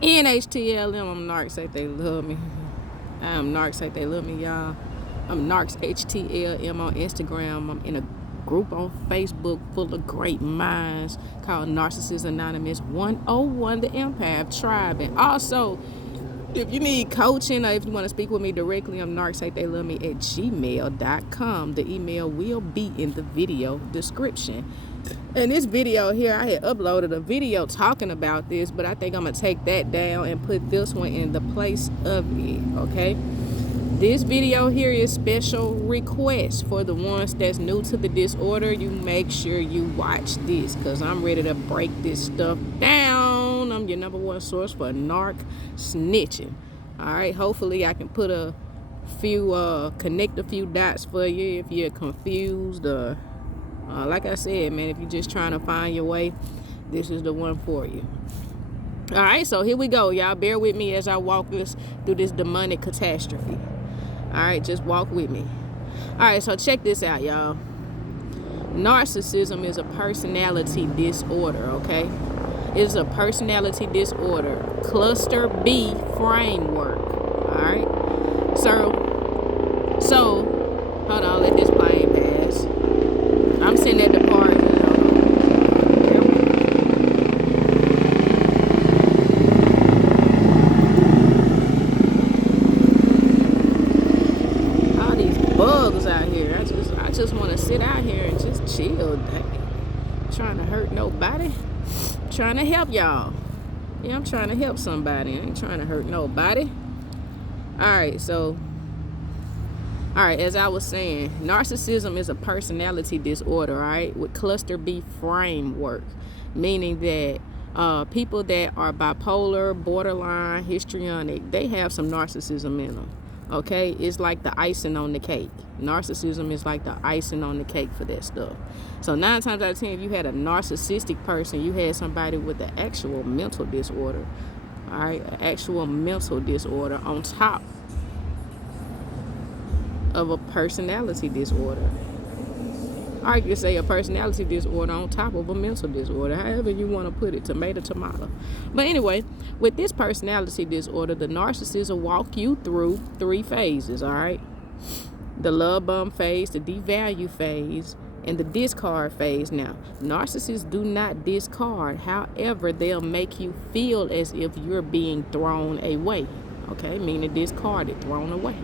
Nhtlm, I'm Narc, say they love me. I am Narc, say they love me, y'all. I'm Narcs HTLM on Instagram. I'm in a group on Facebook full of great minds called Narcissist Anonymous 101, the Empath Tribe. And also, if you need coaching or if you want to speak with me directly, I'm Narc, say they love me at gmail.com. The email will be in the video description. In this video here, I had uploaded a video talking about this, but I think I'm going to take that down and put this one in the place of it, okay? This video here is special request for the ones that's new to the disorder. You make sure you watch this because I'm ready to break this stuff down. I'm your #1 source for narc snitching. All right, hopefully I can put a few, connect a few dots for you if you're confused or like I said, man, if you're just trying to find your way, this is the one for you. All right, so here we go. Y'all bear with me as I walk this through this demonic catastrophe. All right, just walk with me. All right, so check this out, y'all. Narcissism is a personality disorder, okay? It's a personality disorder. Cluster B framework, all right? So hold on, let this plane pass. I'm sitting at the park, all these bugs out here. I just want to sit out here and just chill. Dang. Trying to hurt nobody. Trying to help y'all. Yeah, I'm trying to help somebody. I ain't trying to hurt nobody. All right, as I was saying, narcissism is a personality disorder, all right, with cluster B framework, meaning that people that are bipolar, borderline, histrionic, they have some narcissism in them, okay? It's like the icing on the cake. Narcissism is like the icing on the cake for that stuff. So 9 times out of 10, if you had a narcissistic person, you had somebody with an actual mental disorder, all right, an actual mental disorder on top of a personality disorder. Or you could say a personality disorder on top of a mental disorder, however you want to put it, tomato. But anyway, with this personality disorder, the narcissist will walk you through 3 phases, all right? The love bomb phase, the devalue phase, and the discard phase. Now, narcissists do not discard. However, they'll make you feel as if you're being thrown away, okay? Meaning discarded, thrown away.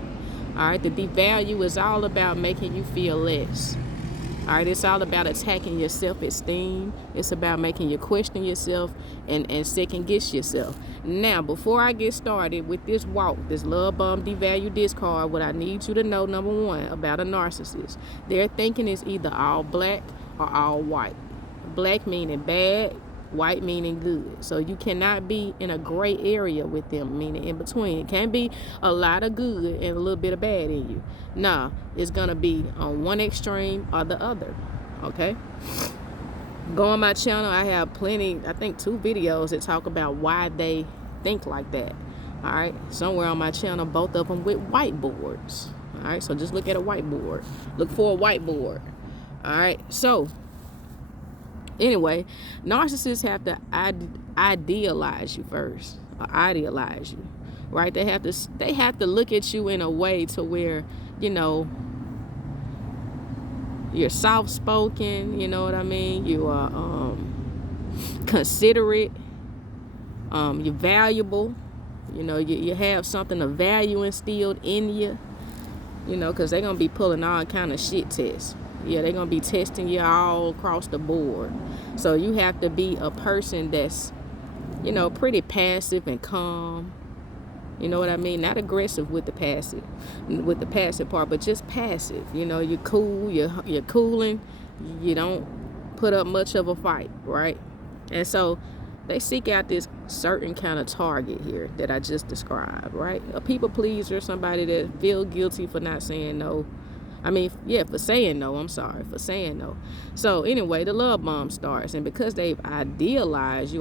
All right, the devalue is all about making you feel less. All right, it's all about attacking your self-esteem. It's about making you question yourself and second-guess yourself. Now, before I get started with this walk, this love bomb devalue discard, what I need you to know, #1, about a narcissist, their thinking is either all black or all white. Black meaning bad, white meaning good. So you cannot be in a gray area with them, meaning in between. It can't be a lot of good and a little bit of bad in you. Nah, it's gonna be on one extreme or the other, okay? Go on my channel, I have plenty, I think 2 videos that talk about why they think like that, all right? Somewhere on my channel, both of them with whiteboards, all right? So just look at a whiteboard. Look for a whiteboard, all right? So anyway, narcissists have to idealize you first, or idealize you, right? They have to look at you in a way to where, you know, you're soft-spoken, you know what I mean? You are considerate, you're valuable, you know, you have something of value instilled in you, you know, because they're going to be pulling all kind of shit tests. Yeah, they're going to be testing you all across the board. So you have to be a person that's, you know, pretty passive and calm. You know what I mean? Not aggressive with the passive part, but just passive. You know, you're cool, you're cooling. You don't put up much of a fight, right? And so they seek out this certain kind of target here that I just described, right? A people pleaser, somebody that feel guilty for not saying no. I mean, yeah, for saying no. I'm sorry, for saying no. So anyway, the love bomb starts, and because they've idealized you,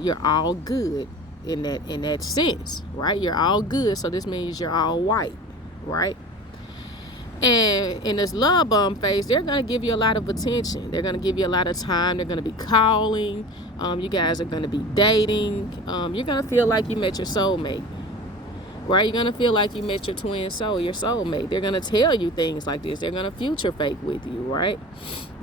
you're all good in that sense, right? You're all good, so this means you're all white, right? And in this love bomb phase, they're going to give you a lot of attention. They're going to give you a lot of time. They're going to be calling. You guys are going to be dating. You're going to feel like you met your soulmate. Right? You're going to feel like you met your twin soul, your soulmate. They're going to tell you things like this. They're going to future fake with you, right?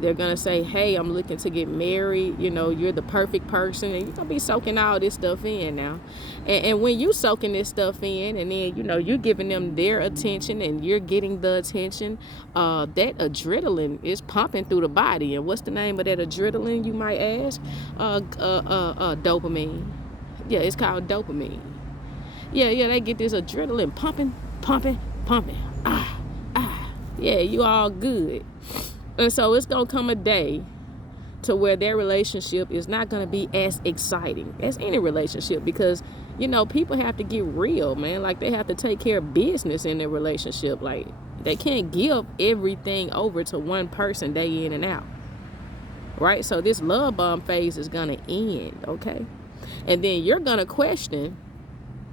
They're going to say, hey, I'm looking to get married. You know, you're the perfect person. And you're going to be soaking all this stuff in now. And when you soaking this stuff in, and then, you know, you're giving them their attention and you're getting the attention, that adrenaline is pumping through the body. And what's the name of that adrenaline, you might ask? Dopamine. Yeah, it's called dopamine. Yeah, they get this adrenaline pumping. Yeah, you all good. And so it's going to come a day to where their relationship is not going to be as exciting as any relationship, because, you know, people have to get real, man. Like, they have to take care of business in their relationship. Like, they can't give everything over to one person day in and out. Right? So this love bomb phase is going to end, okay? And then you're going to question,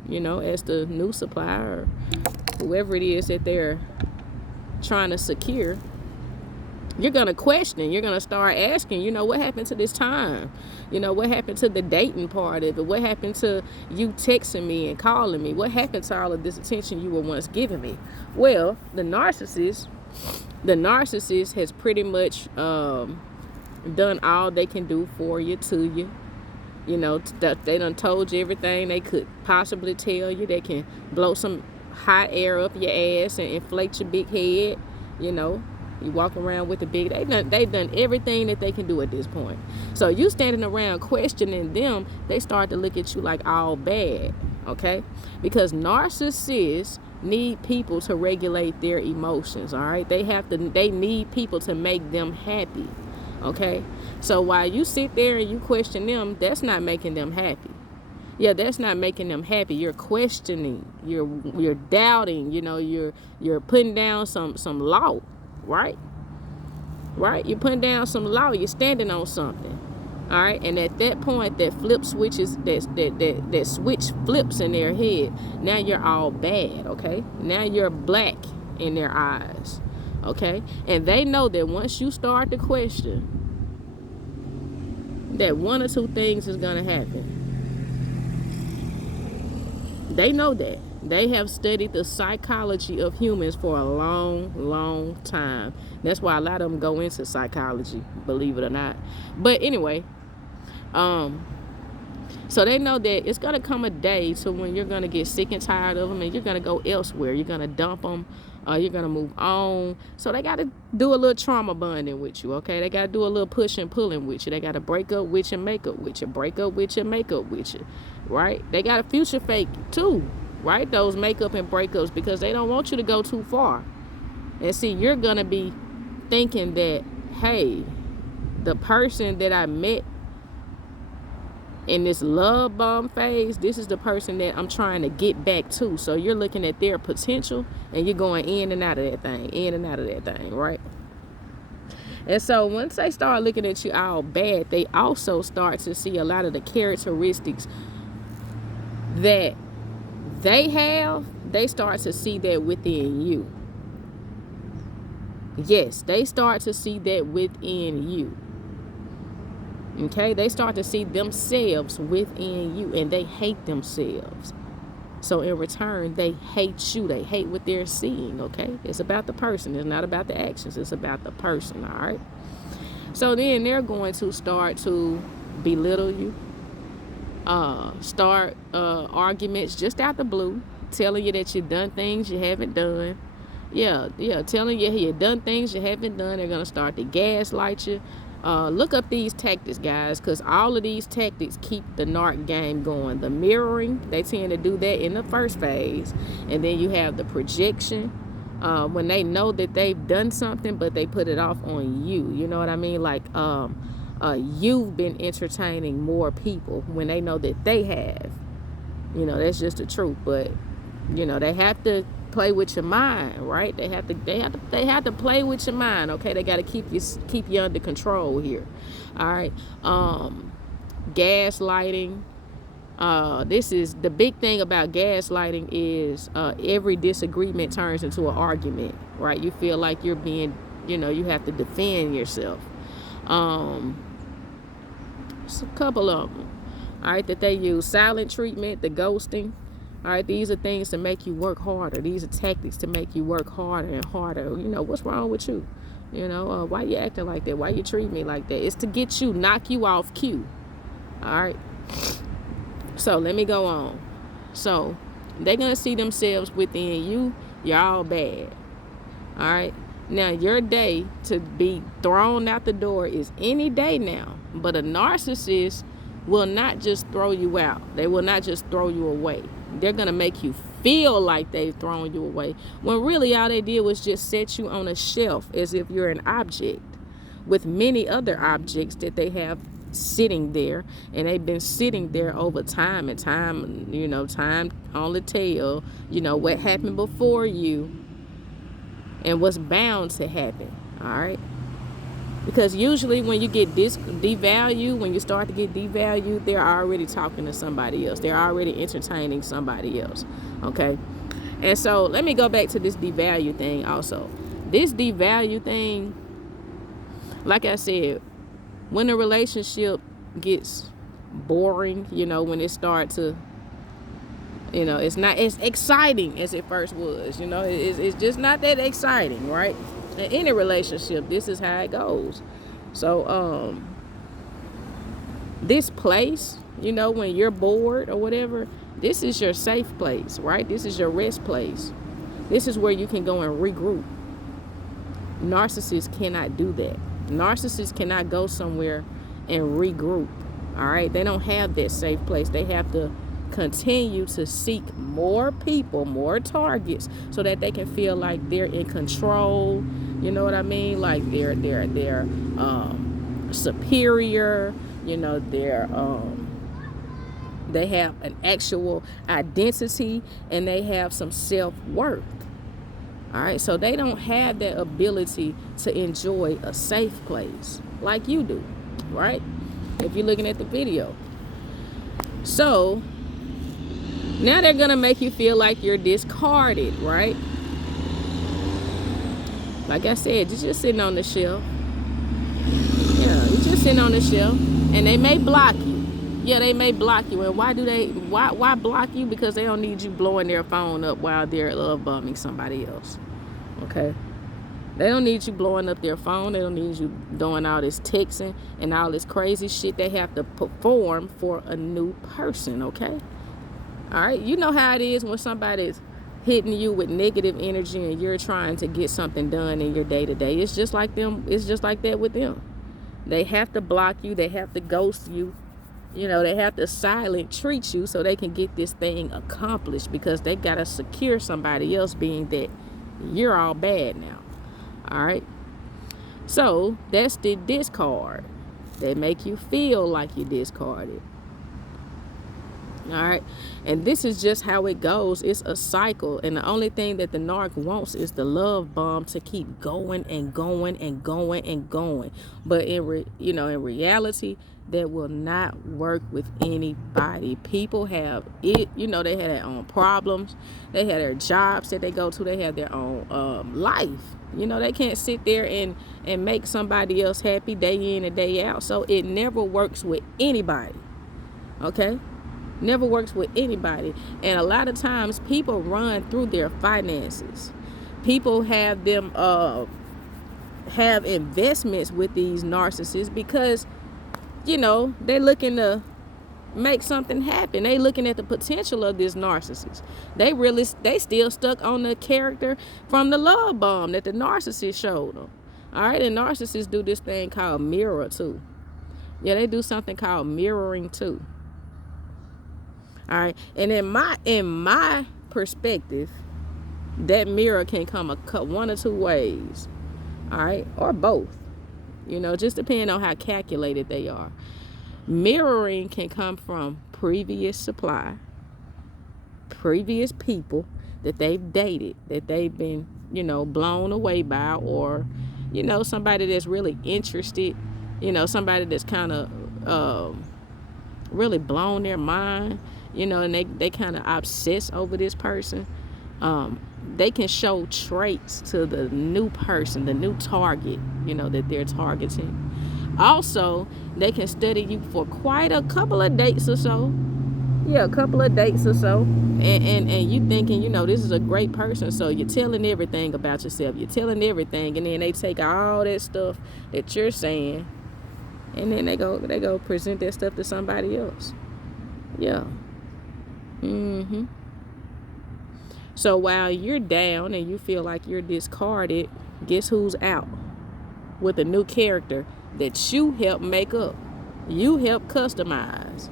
you know, as the new supplier or whoever it is that they're trying to secure, you're going to question. You're going to start asking, you know, what happened to this time? You know, what happened to the dating part of it? What happened to you texting me and calling me? What happened to all of this attention you were once giving me? Well, the narcissist has pretty much done all they can do for you, to you. You know, they done told you everything they could possibly tell you. They can blow some hot air up your ass and inflate your big head. You know, you walk around with a big, they've done everything that they can do at this point. So you standing around questioning them, they start to look at you like all bad, okay? Because narcissists need people to regulate their emotions, all right? They need people to make them happy. Okay, so while you sit there and you question them, that's not making them happy. Yeah, that's not making them happy. You're questioning, you're doubting, you know, you're putting down some law, right? Right? You're putting down some law. You're standing on something. All right, and at that point, that switch flips in their head. Now you're all bad. Okay, now you're black in their eyes. Okay, and they know that once you start to question, that one or two things is going to happen. They know that. They have studied the psychology of humans for a long time. That's why a lot of them go into psychology, believe it or not. But anyway, so they know that it's going to come a day to when you're going to get sick and tired of them and you're going to go elsewhere. You're going to dump them. You're going to move on. So they got to do a little trauma bonding with you, okay? They got to do a little push and pulling with you. They got to break up with you, make up with you, break up with you, make up with you, right? They got to future fake too, right? Those makeup and breakups, because they don't want you to go too far. And see, you're going to be thinking that, hey, the person that I met in this love bomb phase, this is the person that I'm trying to get back to. So you're looking at their potential and you're going in and out of that thing, right? And so once they start looking at you all bad, they also start to see a lot of the characteristics that they have. They start to see that within you. Yes, they start to see that within you. Okay, they start to see themselves within you, and they hate themselves. So in return, they hate you. They hate what they're seeing, okay? It's about the person. It's not about the actions. It's about the person, all right? So then they're going to start to belittle you, start arguments just out the blue, telling you that you've done things you haven't done. Yeah, telling you you've done things you haven't done. They're going to start to gaslight you. Look up these tactics, guys, because all of these tactics keep the narc game going. The mirroring, they tend to do that in the first phase. And then you have the projection, when they know that they've done something, but they put it off on you. You know what I mean? Like, you've been entertaining more people when they know that they have. You know, that's just the truth. But, you know, they have to play with your mind, right? They have to play with your mind, okay? They got to keep you under control here. All right. Gaslighting, This is the big thing about gaslighting is every disagreement turns into an argument, right? You feel like you're being, you have to defend yourself. It's a couple of them, all right, that they use. Silent treatment, the ghosting. All right, these are things to make you work harder. These are tactics to make you work harder and harder. What's wrong with you? Why you acting like that? Why you treat me like that? It's to get you, knock you off cue. All right. So let me go on. So they're going to see themselves within you. You're all bad. All right. Now, your day to be thrown out the door is any day now. But a narcissist will not just throw you out. They will not just throw you away. They're going to make you feel like they've thrown you away, when really all they did was just set you on a shelf as if you're an object with many other objects that they have sitting there, and they've been sitting there over time and time, time only tell, what happened before you and what's bound to happen. All right. Because usually when you get devalued, when you start to get devalued, they're already talking to somebody else. They're already entertaining somebody else. Okay. And so let me go back to this devalue thing also. This devalue thing, like I said, when a relationship gets boring, when it starts to, it's not as exciting as it first was. It's just not that exciting, right? In any relationship, this is how it goes. So this place, when you're bored or whatever, this is your safe place, right? This is your rest place. This is where you can go and regroup. Narcissists cannot do that. Narcissists cannot go somewhere and regroup. All right, they don't have that safe place. They have to continue to seek more people, more targets, so that they can feel like they're in control. You know what I mean? Like they're superior. They have an actual identity, and they have some self-worth. All right, so they don't have that ability to enjoy a safe place like you do, right? If you're looking at the video. So now they're gonna make you feel like you're discarded, right? Like I said, you're just sitting on the shelf. Yeah, you're just sitting on the shelf, and they may block you. Yeah, they may block you. And why block you? Because they don't need you blowing their phone up while they're love bombing somebody else. Okay? They don't need you blowing up their phone. They don't need you doing all this texting and all this crazy shit they have to perform for a new person, okay? All right? You know how it is when somebody's hitting you with negative energy and you're trying to get something done in your day-to-day. It's just like them. It's just like that with them. They have to block you. They have to ghost you. They have to silent treat you so they can get this thing accomplished, because they got to secure somebody else, being that you're all bad now. All right. So that's the discard. They make you feel like you discarded. All right. And this is just how it goes. It's a cycle. And the only thing that the narc wants is the love bomb to keep going and going and going and going. But in reality, that will not work with anybody. People have it, they have their own problems. They have their jobs that they go to. They have their own life. They can't sit there and make somebody else happy day in and day out. So it never works with anybody. Okay? Never works with anybody. And a lot of times people run through their finances. People have them have investments with these narcissists because they're looking to make something happen. They looking at the potential of this narcissist. They still stuck on the character from the love bomb that the narcissist showed them. All right, and narcissists do this thing called mirror too. Yeah, they do something called mirroring too. All right, and in my perspective, that mirror can come one or two ways. All right, or both. Just depending on how calculated they are. Mirroring can come from previous supply, previous people that they've dated, that they've been, blown away by, or, somebody that's really interested, somebody that's kind of, really blown their mind, you know, and they kind of obsess over this person, they can show traits to the new person, the new target, you know, that they're targeting. Also, they can study you for quite a couple of dates or so. Yeah, a couple of dates or so. And you thinking, you know, this is a great person. So you're telling everything about yourself. You're telling everything. And then they take all that stuff that you're saying. And then they go present that stuff to somebody else. Yeah. So while you're down and you feel like you're discarded, guess who's out with a new character that you help make up, you help customize?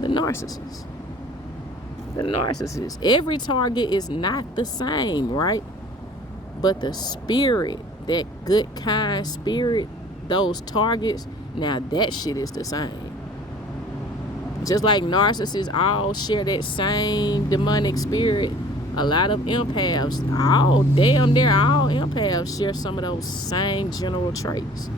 The narcissist. The narcissist. Every target is not the same, right? But the spirit, that good, kind spirit, those targets, now that shit is the same. Just like narcissists all share that same demonic spirit, a lot of empaths, all empaths share some of those same general traits.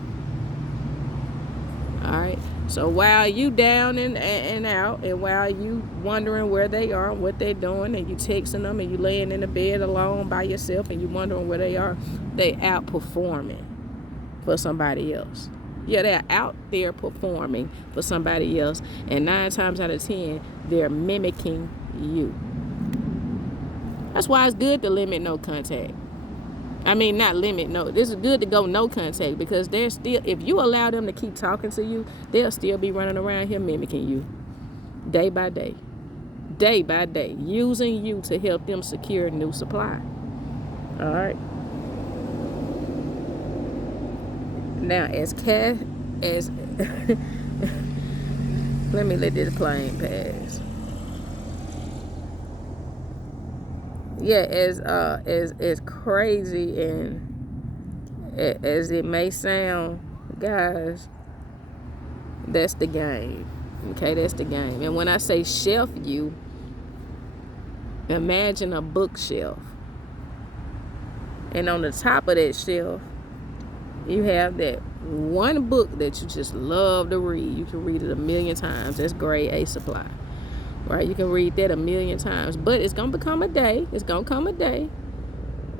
All right. So while you down and out, and while you wondering where they are, what they're doing, and you texting them, and you laying in the bed alone by yourself, and you wondering where they are, they outperforming for somebody else. Yeah, they're out there performing for somebody else, and 9 times out of 10, they're mimicking you. That's why it's good to limit no contact. I mean, not limit, no. This is good to go no contact, because they're still, if you allow them to keep talking to you, they'll still be running around here mimicking you day by day, using you to help them secure new supply. All right. Now, as let me let this plane pass. Yeah, as crazy and as it may sound, guys, that's the game. Okay, that's the game. And when I say shelf you, imagine a bookshelf. And on the top of that shelf, you have that one book that you just love to read. You can read it 1,000,000 times. That's grade A supply. Right? You can read that 1,000,000 times. But it's going to become a day. It's going to come a day.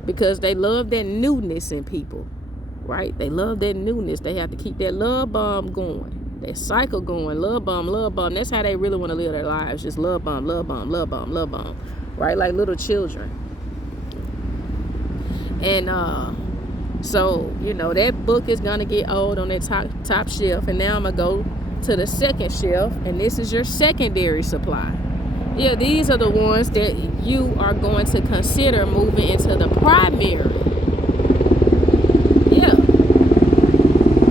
Because they love that newness in people. Right? They love that newness. They have to keep that love bomb going. That cycle going. Love bomb, love bomb. That's how they really want to live their lives. Just love bomb, love bomb, love bomb, love bomb. Right? Like little children. And, so, you know, that book is going to get old on that top shelf. And now I'm going to go to the second shelf. And this is your secondary supply. Yeah, these are the ones that you are going to consider moving into the primary. Yeah.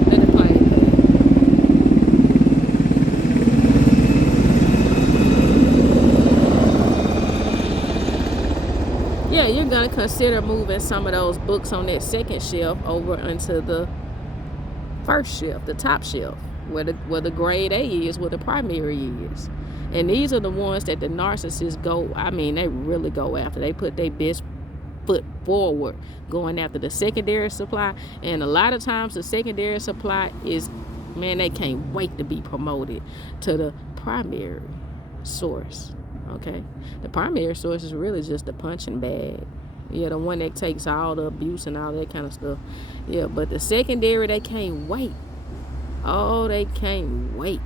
Let the plane pass. Yeah, you're going to consider moving some of those books on that second shelf over into the first shelf, the top shelf, where the grade A is, where the primary is. And these are the ones that the narcissists go, I mean, they really go after. They put their best foot forward going after the secondary supply. And a lot of times the secondary supply is, man, they can't wait to be promoted to the primary source. Okay, the primary source is really just the punching bag. Yeah, the one that takes all the abuse and all that kind of stuff. Yeah, but the secondary, they can't wait. Oh, they can't wait.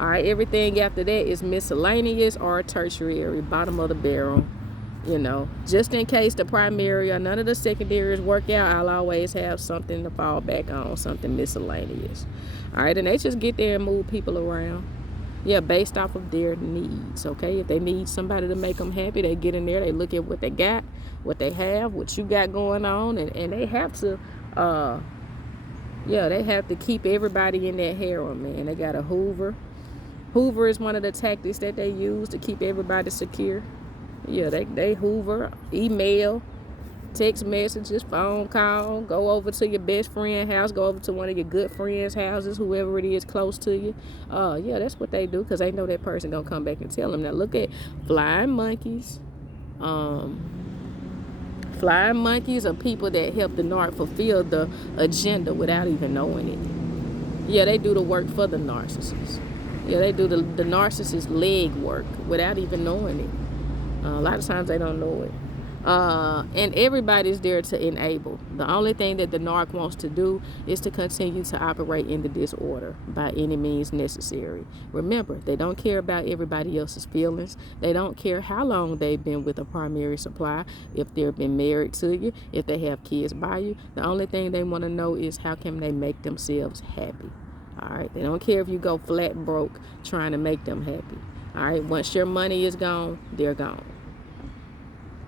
All right, everything after that is miscellaneous or tertiary, bottom of the barrel. You know, just in case the primary or none of the secondaries work out, I'll always have something to fall back on, something miscellaneous. All right, and they just get there and move people around. Yeah, based off of their needs, okay? If they need somebody to make them happy, they get in there, they look at what they got, what they have, what you got going on, and they have to, they have to keep everybody in that harem, man. They got a Hoover. Hoover is one of the tactics that they use to keep everybody secure. Yeah, they Hoover, email, text messages, phone call, go over to your best friend's house, go over to one of your good friends' houses, whoever it is close to you. Yeah, that's what they do, because they know that person gonna come back and tell them. Now look at flying monkeys. Flying monkeys are people that help the narc fulfill the agenda without even knowing it. Yeah, they do the work for the narcissist. Yeah, they do the narcissist leg work without even knowing it. A lot of times they don't know it. And everybody's there to enable. The only thing that the narc wants to do is to continue to operate in the disorder by any means necessary. Remember, they don't care about everybody else's feelings. They don't care how long they've been with a primary supply, if they've been married to you, if they have kids by you. The only thing they want to know is how can they make themselves happy. All right, they don't care if you go flat broke trying to make them happy. All right, once your money is gone, they're gone.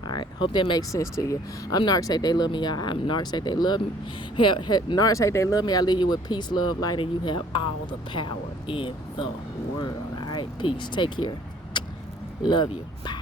All right, hope that makes sense to you. I'm Narc Say They Love Me, y'all. I'm Narc Say They Love Me. Narc Say They Love Me. I leave you with peace, love, light, and you have all the power in the world. All right, peace. Take care. Love you. Bye.